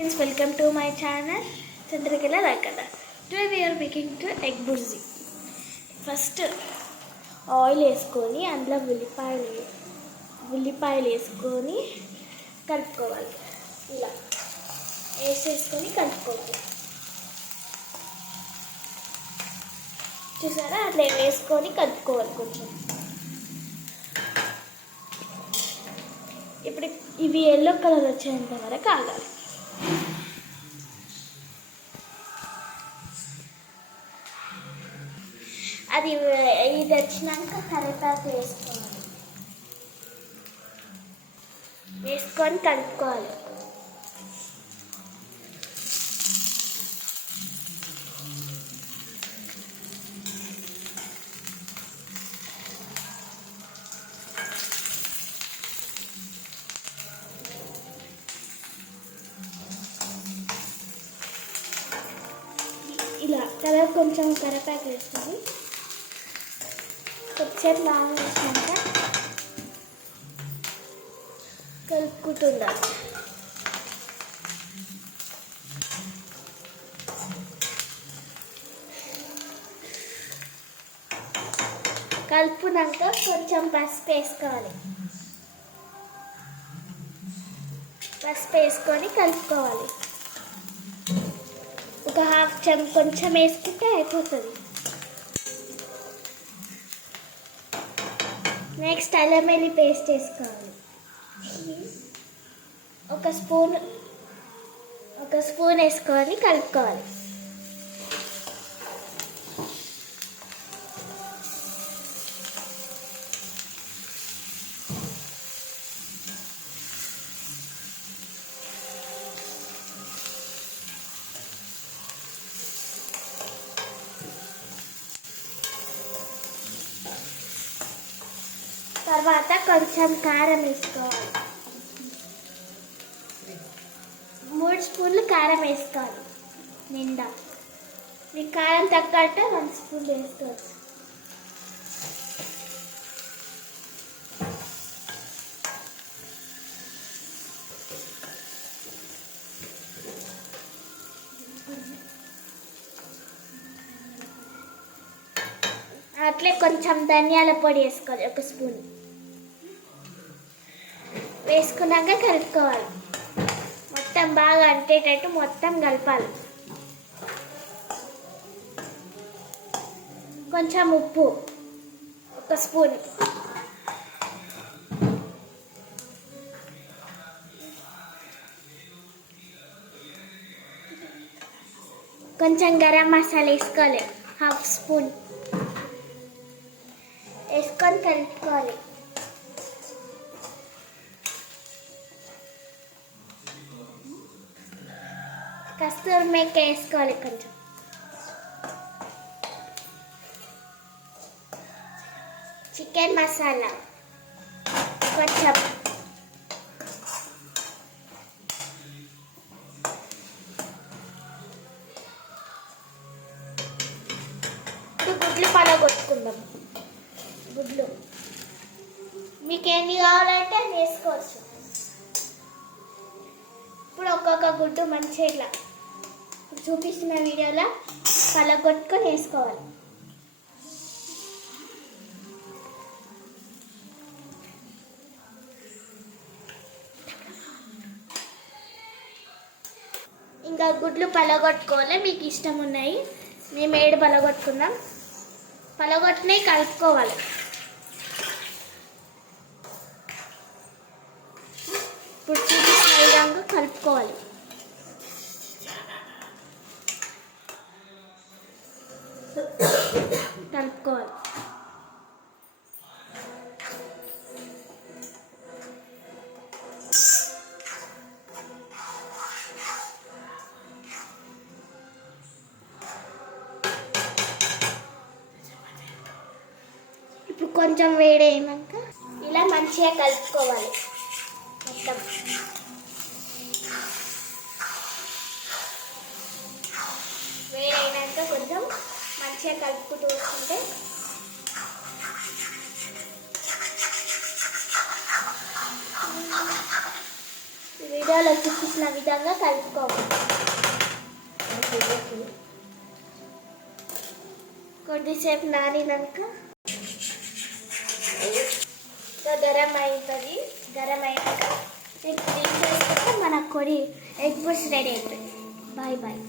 Friends, welcome to my channel Chandrakala Rakada. Today we are making egg burji. First oil వేసుకొని అందులో ఉల్లిపాయలు వేసుకొని కలుపుకోవాలి. ఇలా వేసేసుకొని కలుపుకోవాలి. చూసారా, అట్లా వేసుకొని కలుపుకోవాలి. కొంచెం ఇప్పుడు ఇవి ఎల్లో కలర్ వచ్చేంత వరకు ఆగాలి. అది ఇది వచ్చినాక కరివేపాకు వేసుకొని కలుపుకోవాలి. ఇలా కలర్ కొంచెం కరివేపాకు వేసుకొని కొద్దిసేపు బాగా వేసినాక కలుపుకుంటుండాలి. కలుపునాక కొంచెం పసుపు వేసుకోవాలి. పసుపు వేసుకొని కలుపుకోవాలి. ఒక హాఫ్ కొంచెం వేసుకుంటే అయిపోతుంది. నెక్స్ట్ అల్లం వెల్లుల్లి పేస్ట్ వేసుకోవాలి. ఒక స్పూన్ వేసుకొని కలుపుకోవాలి. తర్వాత కొంచెం కారం వేసుకోవాలి. 3 స్పూన్లు కారం వేసుకోవాలి నిండా. మీకు కారం తక్కువ అంటే 1 స్పూన్ వేసుకోవచ్చు. అట్లే కొంచెం ధనియాల పొడి వేసుకోవాలి. 1 స్పూన్ వేసుకున్నాక కలుపుకోవాలి. మొత్తం బాగా అంటేటట్టు మొత్తం కలపాలి. కొంచెం ఉప్పు 1 స్పూన్, కొంచెం గరం మసాలా వేసుకోవాలి. 1/2 స్పూన్ వేసుకొని కలుపుకోవాలి. కస్తూరి మేతి వేసుకోవాలి. కొంచెం చికెన్ మసాలా కొంచెం, గుడ్లు పలగొట్టుకుందాం. గుడ్లు మీకు ఎన్ని కావాలంటే అన్ని వేసుకోవచ్చు. ఇప్పుడు ఒక్కొక్క గుడ్డు మంచిగా ఇట్లా చూపిస్తున్న వీడియోలో పలగొట్టుకొని వేసుకోవాలి. ఇంకా గుడ్లు పలగొట్టుకోవాలి. మీకు ఇష్టం ఉన్నాయి. మేము 7 పలగొట్టుకుందాం. పలగొట్టినవి కలుపుకోవాలి. ఇప్పుడు చూపిస్తున్న విధంగా కలుపుకోవాలి. ఇప్పుడు కొంచెం వేడైనాక ఇలా మంచిగా కలుపుకోవాలి. మొత్తం వేడైనాక కొంచెం మంచిగా కలుపుకుంటూ వస్తుంటే వీడియోలో చూపించిన విధంగా కలుపుకోవాలి. కొద్దిసేపు నానినాక గరం అవుతుంది. గరం అయ్యాక తీసేసుకుంటే మన కొడి ఎగ్ బుర్జీ రెడీ అవుతుంది. Bye bye.